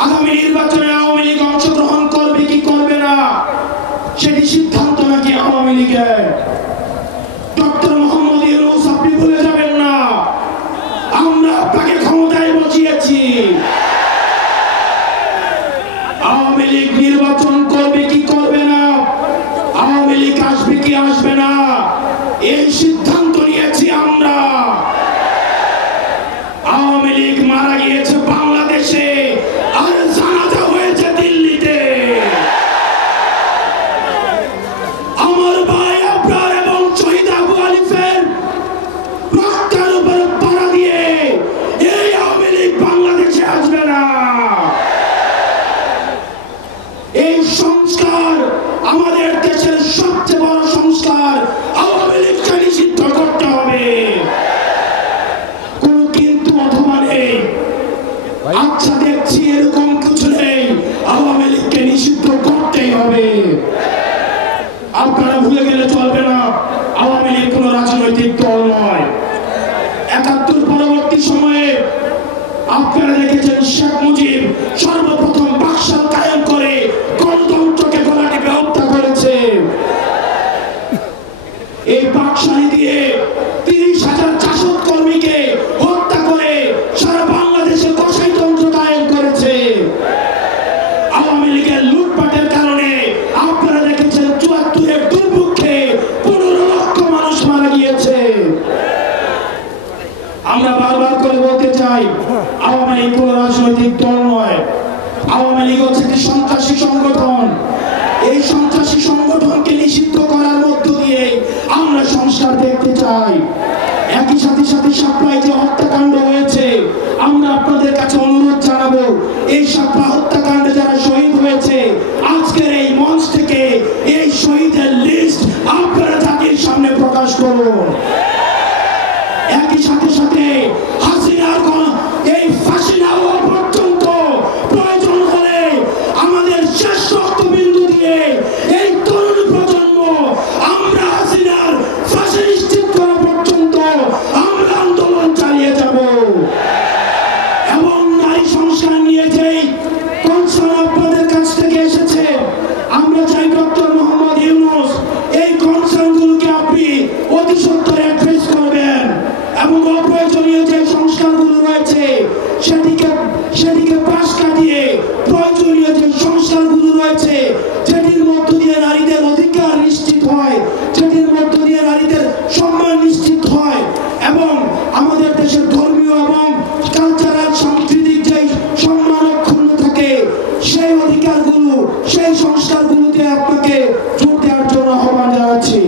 আগামী নির্বাচনে আওয়ামী লীগ অংশগ্রহণ করবে কি করবে না সেটি সিদ্ধান্ত নাকি আওয়ামী লীগের। ডক্টর মোহাম্মদ ইউনূস, আপনি ভুলে যাবেন না আমরা আপনাকে ক্ষমতায় বসিয়েছি। আওয়ামী লীগ নির্বাচন করবে কি করবে না, আওয়ামী লীগ আসবে কি আসবে না, এই সিদ্ধান্ত নিয়েছি আমরা। আওয়ামী লীগ মারা গিয়েছে বাংলাদেশে আর জানাজা হয়েছে দিল্লিতে। আমার ভাই আবরার এবং শহীদ আবু আলিফের রক্তের উপর পাড়া দিয়ে এই আওয়ামী লীগ বাংলাদেশে আসবে না। এই সংস্কার আমাদের দেশের সবচেয়ে বড় সংস্কার, আওয়ামী লীগকে নিষিদ্ধ করতে হবে। কোন কিন্তু অথবা নেই, আচ্ছা দেখছি এরকম কিছু নেই, আওয়ামী লীগকে নিষিদ্ধ করতেই হবে। আপনারা ভুলে গেলে চলবে না, আওয়ামী লীগ কোন রাজনৈতিক দল নয়। ৭১ পরবর্তী সময়ে আপনারা দেখেছেন শেখ মুজিব সর্বপ্রথম বাকশাল কায়েম করে গণতন্ত্রকে গলা টিপে হত্যা করেছে। এই বাকশালী দিয়ে ৩০,০০০ জাসদ কর্মীকে হত্যা করে সারা বাংলাদেশে কসাইতন্ত্র কায়েম করেছে। আওয়ামী লীগের লুটপাটের কারণে আপনারা দেখেছেন ৭৪-এর দুর্ভিক্ষে ১৫ লক্ষ মানুষ মারা গিয়েছে। আমরা বারবার করে বলতে চাই, আওয়ামী লীগ কোন রাজনৈতিক দল নয়। আওয়ামী লীগ হচ্ছে একটি সন্ত্রাসী সংগঠন। এই সন্ত্রাসী সংগঠনকে নিষিদ্ধ করার মধ্য দিয়ে আমরা সংস্কার দেখতে চাই। একই সাথে সাপ্লাই যে হত্যাকাণ্ড হয়েছে, আমরা আপনাদের কাছে অনুরোধ জানাবো, এই সাপ্লাই হত্যাকাণ্ডে যারা শহীদ হয়েছে আজকের এই মঞ্চ থেকে এই শহীদের লিস্ট আপনারা জাতির সামনে প্রকাশ করুন। একই সাথে হাসিনার এই ফাঁসি না হওয়া পর্যন্ত প্রয়োজন হলে আমাদের শেষ রক্তবিন্দু দিয়ে এই তরুণ প্রজন্ম আমরা হাসিনার ফাঁসি নিশ্চিত করা পর্যন্ত আমরা আন্দোলন চালিয়ে যাব। এবং নারী সংস্কার নিয়ে যেই কনসার্ন আপনাদের কাছ থেকে এসেছে, আমরা চাই ডক্টর মোহাম্মদ ইউনূস এই কনসার্নগুলোকে আপনি অতি সত্বর অ্যাড্রেস করবেন এবং অপ্রয়োজনীয় যে সংস্কারগুলো রয়েছে সেটিকে পাশ কাটিয়ে প্রয়োজনীয় যে সংস্কারগুলো রয়েছে, যেটির মধ্য দিয়ে নারীদের অধিকার নিশ্চিত হয়, যেটির মধ্য দিয়ে নারীদের সম্মান নিশ্চিত হয় এবং আমাদের দেশের ধর্মীয় এবং কালচারাল সাংস্কৃতিক যে সম্মান অক্ষুণ্ণ থাকে, সেই অধিকারগুলো সেই সংস্কারগুলোতে আপনাকে জোর দেওয়ার জন্য আহ্বান জানাচ্ছি।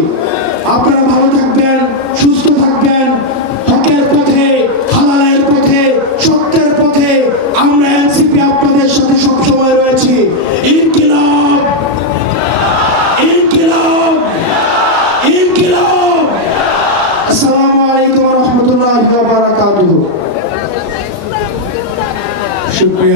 আপনারা ভালো থাকবেন, সুস্থ থাকবেন, হকের পথে, হালালের পথে, সত্যের পথে আমরা এনসিপি আপনাদের সাথে সবসময় রয়েছি। ইনকিলাব, ইনকিলাব, ইনকিলাব। আসসালামু আলাইকুম ওয়া রাহমাতুল্লাহি ওয়া বারাকাতুহু। শুকরিয়া।